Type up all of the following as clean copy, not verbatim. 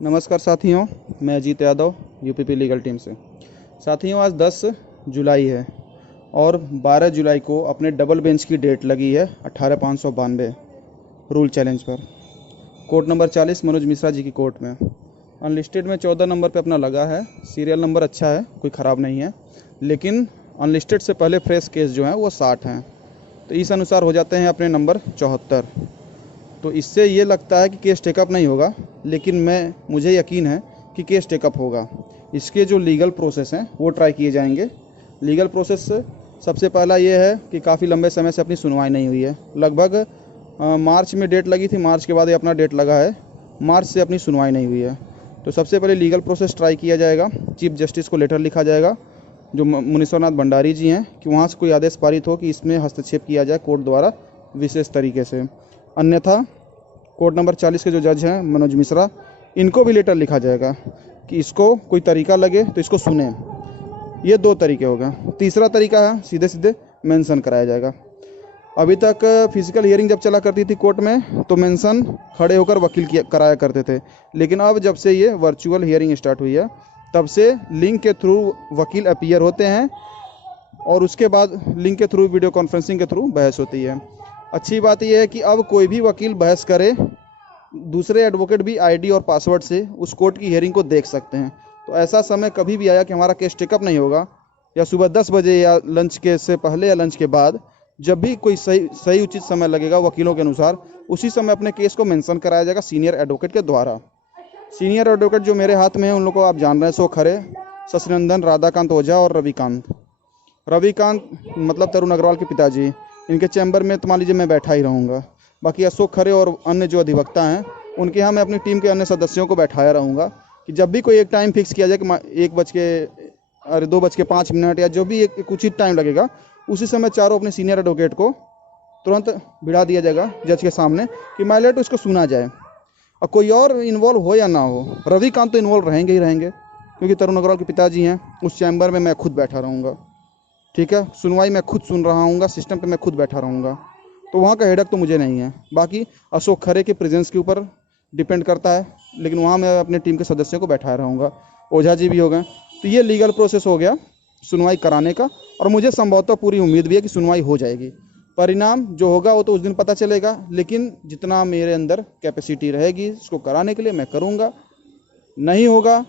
नमस्कार साथियों, मैं Ajit Yadav UPP legal team से। साथियों, आज 10 जुलाई है और 12 जुलाई को अपने डबल बेंच की डेट लगी है 18,592 रूल चैलेंज पर। कोर्ट नंबर 40 मनोज मिश्रा जी की कोर्ट में। अनलिस्टेड में 14 नंबर पे अपना लगा है। सीरियल नंबर अच्छा है, कोई ख़राब नहीं है, लेकिन अनलिस्टेड से पहले फ्रेश केस जो हैं वो 60 हैं, तो इस अनुसार हो जाते हैं अपने नंबर 74। तो इससे ये लगता है कि केस टेकअप नहीं होगा, लेकिन मुझे यकीन है कि केस टेकअप होगा। इसके जो लीगल प्रोसेस हैं वो ट्राई किए जाएंगे। लीगल प्रोसेस सबसे पहला ये है कि काफ़ी लंबे समय से अपनी सुनवाई नहीं हुई है। लगभग मार्च में डेट लगी थी, मार्च के बाद ये अपना डेट लगा है, मार्च से अपनी सुनवाई नहीं हुई है। तो सबसे पहले लीगल प्रोसेस ट्राई किया जाएगा। चीफ जस्टिस को लेटर लिखा जाएगा, जो मुनीश्वरनाथ भंडारी जी हैं, कि वहाँ से कोई आदेश पारित हो कि इसमें हस्तक्षेप किया जाए कोर्ट द्वारा विशेष तरीके से। अन्यथा कोर्ट नंबर 40 के जो जज हैं मनोज मिश्रा, इनको भी लेटर लिखा जाएगा कि इसको कोई तरीका लगे तो इसको सुने। ये 2 तरीके हो गए। तीसरा तरीका है सीधे सीधे मेंशन कराया जाएगा। अभी तक फिजिकल हियरिंग जब चला करती थी कोर्ट में तो मेंशन खड़े होकर वकील कराया करते थे, लेकिन अब जब से ये वर्चुअल हियरिंग स्टार्ट हुई है तब से लिंक के थ्रू वकील अपीयर होते हैं और उसके बाद लिंक के थ्रू वीडियो कॉन्फ्रेंसिंग के थ्रू बहस होती है। अच्छी बात यह है कि अब कोई भी वकील बहस करे, दूसरे एडवोकेट भी आईडी और पासवर्ड से उस कोर्ट की हियरिंग को देख सकते हैं। तो ऐसा समय कभी भी आया कि हमारा केस टेकअप नहीं होगा, या सुबह 10 बजे या लंच के से पहले या लंच के बाद, जब भी कोई सही उचित समय लगेगा वकीलों के अनुसार, उसी समय अपने केस को मेंशन कराया जाएगा सीनियर एडवोकेट के द्वारा। सीनियर एडवोकेट जो मेरे हाथ में है उन लोगों को आप जान रहे हैं, अशोक खरे, शशिनंदन, राधाकांत ओझा और रविकांत मतलब तरुण अग्रवाल के पिताजी। इनके चैम्बर में तो मान लीजिए मैं बैठा ही रहूँगा। बाकी अशोक खरे और अन्य जो अधिवक्ता हैं उनके यहाँ मैं अपनी टीम के अन्य सदस्यों को बैठाया रहूँगा कि जब भी कोई एक टाइम फिक्स किया जाए कि 2:05 या जो भी एक उचित टाइम लगेगा, उसी समय चारों अपने सीनियर एडवोकेट को तुरंत भिड़ा दिया जाएगा जज के सामने कि माइलेट उसको सुना जाए। और कोई और इन्वॉल्व हो या ना हो, रविकांत तो इन्वॉल्व रहेंगे ही रहेंगे, क्योंकि तरुण अग्रवाल के पिताजी हैं। उस चैम्बर में मैं खुद बैठा रहूँगा, ठीक है। सुनवाई मैं खुद सुन रहा हूँ, सिस्टम पे मैं खुद बैठा रहूँगा, तो वहाँ का हेडक तो मुझे नहीं है। बाकी अशोक खरे के प्रेजेंस के ऊपर डिपेंड करता है, लेकिन वहाँ मैं अपने टीम के सदस्यों को बैठाया रहूँगा। ओझा जी भी हो गए। तो ये लीगल प्रोसेस हो गया सुनवाई कराने का, और मुझे संभवतः पूरी उम्मीद भी है कि सुनवाई हो जाएगी। परिणाम जो होगा वो तो उस दिन पता चलेगा, लेकिन जितना मेरे अंदर कैपेसिटी रहेगी इसको कराने के लिए मैं करूँगा। नहीं होगा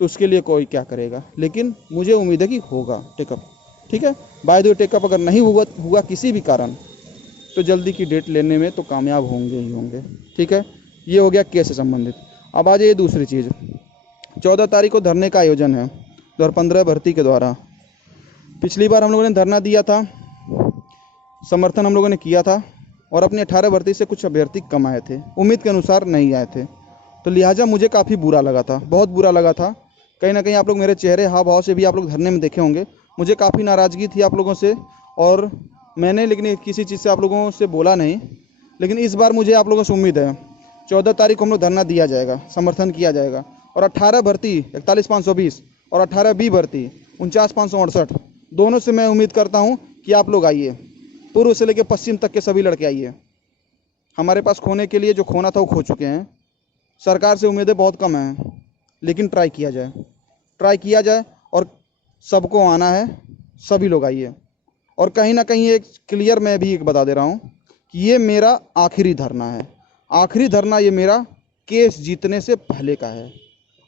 तो उसके लिए कोई क्या करेगा, लेकिन मुझे उम्मीद है कि होगा टेकअप, ठीक है। बाय द वे, टेकअप अगर नहीं हुआ किसी भी कारण, तो जल्दी की डेट लेने में तो कामयाब होंगे ही होंगे, ठीक है। ये हो गया केस से संबंधित। अब आ जाइए दूसरी चीज़। 14 तारीख को धरने का आयोजन है 2015 भर्ती के द्वारा। पिछली बार हम लोगों ने धरना दिया था, समर्थन हम लोगों ने किया था, और अपनी 18 भर्ती से कुछ अभ्यर्थी कम आए थे, उम्मीद के अनुसार नहीं आए थे। तो लिहाजा मुझे काफ़ी बुरा लगा था, बहुत बुरा लगा था। कहीं ना कहीं आप लोग मेरे चेहरे हाव भाव से भी आप लोग धरने में देखे होंगे, मुझे काफ़ी नाराज़गी थी आप लोगों से, और मैंने लेकिन किसी चीज़ से आप लोगों से बोला नहीं। लेकिन इस बार मुझे आप लोगों से उम्मीद है 14 तारीख को हम लोग धरना दिया जाएगा, समर्थन किया जाएगा, और 18 भर्ती 41,520 और 18 बी भर्ती 49,568, दोनों से मैं उम्मीद करता हूँ कि आप लोग आइए। पूर्व से लेकर पश्चिम तक के सभी लड़के आइए। हमारे पास खोने के लिए जो खोना था वो खो चुके हैं। सरकार से उम्मीदें बहुत कम हैं, लेकिन ट्राई किया जाए और सबको आना है, सभी लोग आइए। और कहीं ना कहीं एक क्लियर मैं भी एक बता दे रहा हूँ कि ये मेरा आखिरी धरना है। आखिरी धरना ये मेरा केस जीतने से पहले का है।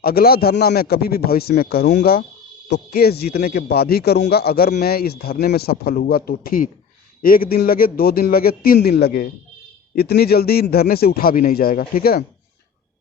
अगला धरना मैं कभी भी भविष्य में करूँगा तो केस जीतने के बाद ही करूँगा। अगर मैं इस धरने में सफल हुआ तो ठीक, 1 दिन लगे, 2 दिन लगे, 3 दिन लगे, इतनी जल्दी धरने से उठा भी नहीं जाएगा, ठीक है।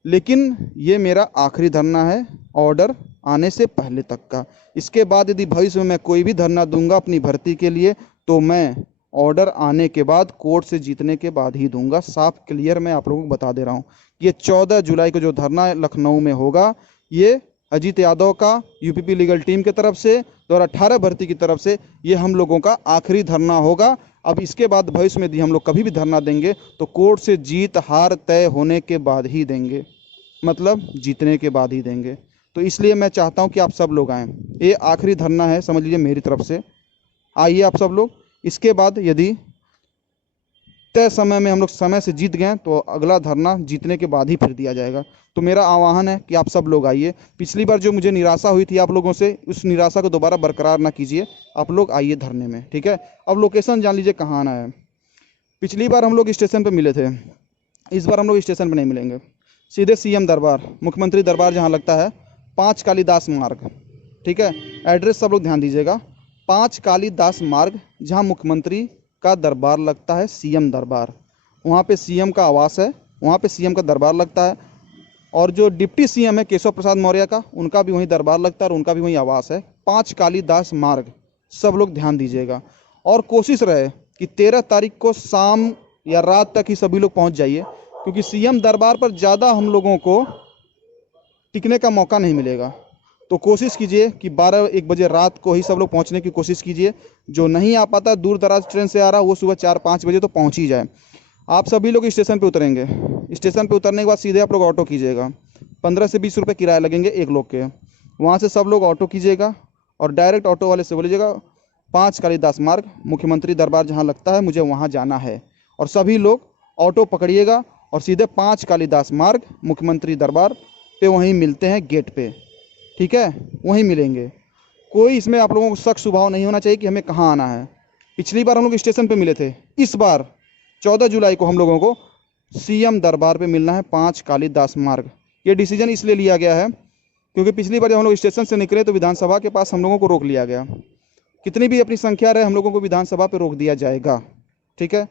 लेकिन ये मेरा आखिरी धरना है, ऑर्डर आने से पहले तक का। इसके बाद यदि भविष्य में मैं कोई भी धरना दूंगा अपनी भर्ती के लिए, तो मैं ऑर्डर आने के बाद, कोर्ट से जीतने के बाद ही दूंगा। साफ क्लियर मैं आप लोगों को बता दे रहा हूँ। ये 14 जुलाई को जो धरना लखनऊ में होगा, ये अजीत यादव का यूपीपी लीगल टीम की तरफ से 2018 भर्ती की तरफ से ये हम लोगों का आखिरी धरना होगा। अब इसके बाद भविष्य में यदि हम लोग कभी भी धरना देंगे तो कोर्ट से जीत हार तय होने के बाद ही देंगे, मतलब जीतने के बाद ही देंगे। तो इसलिए मैं चाहता हूं कि आप सब लोग आएँ। ये आखिरी धरना है, समझ लीजिए मेरी तरफ से। आइए आप सब लोग। इसके बाद यदि तय समय में हम लोग समय से जीत गए तो अगला धरना जीतने के बाद ही फिर दिया जाएगा। तो मेरा आह्वान है कि आप सब लोग आइए। पिछली बार जो मुझे निराशा हुई थी आप लोगों से, उस निराशा को दोबारा बरकरार ना कीजिए। आप लोग आइए धरने में, ठीक है। अब लोकेशन जान लीजिए कहाँ आना है। पिछली बार हम लोग स्टेशन पे मिले थे, इस बार हम लोग स्टेशन पे नहीं मिलेंगे। सीधे सीएम दरबार, मुख्यमंत्री दरबार जहाँ लगता है, 5 कालीदास मार्ग, ठीक है। एड्रेस सब लोग ध्यान दीजिएगा, 5 कालीदास मार्ग, जहाँ मुख्यमंत्री का दरबार लगता है, सीएम दरबार। वहाँ पे सीएम का आवास है, वहाँ पे सीएम का दरबार लगता है। और जो डिप्टी सीएम है केशव प्रसाद मौर्य का, उनका भी वहीं दरबार लगता है और उनका भी वहीं आवास है। 5 कालीदास मार्ग, सब लोग ध्यान दीजिएगा। और कोशिश रहे कि 13 तारीख को शाम या रात तक ही सभी लोग पहुँच जाइए, क्योंकि सीएम दरबार पर ज़्यादा हम लोगों को टिकने का मौका नहीं मिलेगा। तो कोशिश कीजिए कि 12-1 बजे रात को ही सब लोग पहुंचने की कोशिश कीजिए। जो नहीं आ पाता, दूर दराज ट्रेन से आ रहा, वो सुबह 4-5 बजे तो पहुंच ही जाए। आप सभी लोग स्टेशन पे उतरेंगे, स्टेशन पे उतरने के बाद सीधे आप लोग ऑटो कीजिएगा। 15 से 20 रुपये किराया लगेंगे एक लोग के। वहाँ से सब लोग ऑटो कीजिएगा और डायरेक्ट ऑटो वाले से बोलिएगा 5 कालीदास मार्ग, मुख्यमंत्री दरबार जहाँ लगता है, मुझे वहाँ जाना है। और सभी लोग ऑटो पकड़िएगा और सीधे 5 कालीदास मार्ग, मुख्यमंत्री दरबार पे वहीं मिलते हैं गेट पे, ठीक है। वहीं मिलेंगे। कोई इसमें आप लोगों को शक स्वभाव नहीं होना चाहिए कि हमें कहाँ आना है। पिछली बार हम लोग स्टेशन पे मिले थे, इस बार 14 जुलाई को हम लोगों को सीएम दरबार पे मिलना है, 5 कालीदास मार्ग। ये डिसीजन इसलिए लिया गया है क्योंकि पिछली बार जब हम लोग स्टेशन से निकले तो विधानसभा के पास हम लोगों को रोक लिया गया। कितनी भी अपनी संख्या रहे, हम लोगों को विधानसभा पे रोक दिया जाएगा, ठीक है।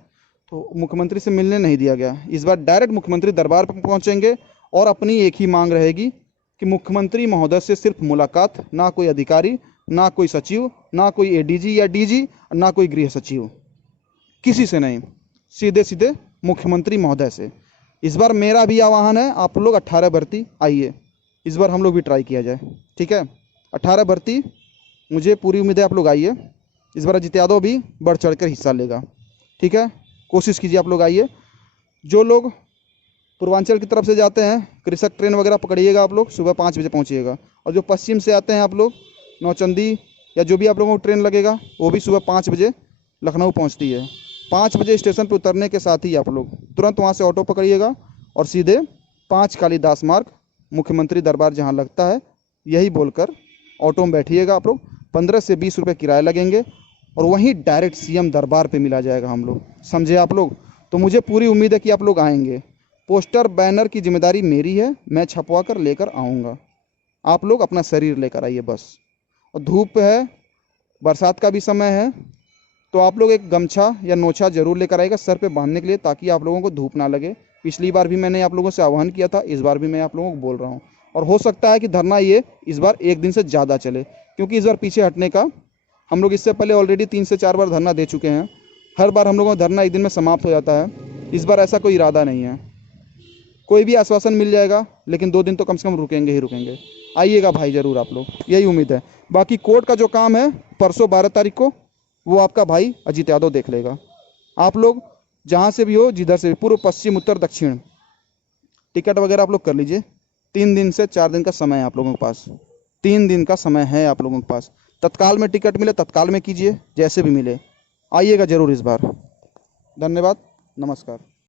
तो मुख्यमंत्री से मिलने नहीं दिया गया। इस बार डायरेक्ट मुख्यमंत्री दरबार पर पहुँचेंगे और अपनी एक ही मांग रहेगी कि मुख्यमंत्री महोदय से सिर्फ मुलाकात, ना कोई अधिकारी, ना कोई सचिव, ना कोई एडीजी या डीजी, ना कोई गृह सचिव, किसी से नहीं, सीधे सीधे मुख्यमंत्री महोदय से। इस बार मेरा भी आह्वान है, आप लोग 18 भर्ती आइए, इस बार हम लोग भी ट्राई किया जाए, ठीक है। 18 भर्ती, मुझे पूरी उम्मीद है आप लोग आइए। इस बार अजित यादव भी बढ़ चढ़ कर हिस्सा लेगा, ठीक है। कोशिश कीजिए आप लोग आइए। जो लोग पूर्वांचल की तरफ से जाते हैं, कृषक ट्रेन वगैरह पकड़िएगा आप लोग, सुबह 5 बजे पहुंचिएगा। और जो पश्चिम से आते हैं आप लोग, नौचंदी या जो भी आप लोगों को ट्रेन लगेगा, वो भी सुबह 5 बजे लखनऊ पहुंचती है। 5 बजे स्टेशन पर उतरने के साथ ही आप लोग तुरंत वहां से ऑटो पकड़िएगा और सीधे 5 कालीदास मार्ग, मुख्यमंत्री दरबार जहाँ लगता है, यही बोलकर ऑटो में बैठिएगा आप लोग। 15 से 20 रुपये किराया लगेंगे और वहीं डायरेक्ट सीएम दरबार पे मिला जाएगा हम लोग, समझे आप लोग। तो मुझे पूरी उम्मीद है कि आप लोग आएंगे। पोस्टर बैनर की जिम्मेदारी मेरी है, मैं छपवा कर लेकर आऊँगा। आप लोग अपना शरीर लेकर आइए बस। और धूप है, बरसात का भी समय है, तो आप लोग एक गमछा या नोछा जरूर लेकर आएगा सर पे बांधने के लिए, ताकि आप लोगों को धूप ना लगे। पिछली बार भी मैंने आप लोगों से आह्वान किया था, इस बार भी मैं आप लोगों को बोल रहा हूँ। और हो सकता है कि धरना ये इस बार 1 दिन से ज़्यादा चले, क्योंकि इस बार पीछे हटने का, हम लोग इससे पहले ऑलरेडी 3 से 4 बार धरना दे चुके हैं। हर बार हम लोगों का धरना 1 दिन में समाप्त हो जाता है। इस बार ऐसा कोई इरादा नहीं है। कोई भी आश्वासन मिल जाएगा, लेकिन 2 दिन तो कम से कम रुकेंगे ही रुकेंगे। आइएगा भाई ज़रूर आप लोग, यही उम्मीद है। बाकी कोर्ट का जो काम है परसों 12 तारीख को, वो आपका भाई अजित यादव देख लेगा। आप लोग जहाँ से भी हो, जिधर से भी, पूर्व पश्चिम उत्तर दक्षिण, टिकट वगैरह आप लोग कर लीजिए। 3 दिन से 4 दिन का समय है आप लोगों के पास, 3 दिन का समय है आप लोगों के पास। तत्काल में टिकट मिले तत्काल में कीजिए, जैसे भी मिले। आइएगा ज़रूर इस बार। धन्यवाद, नमस्कार।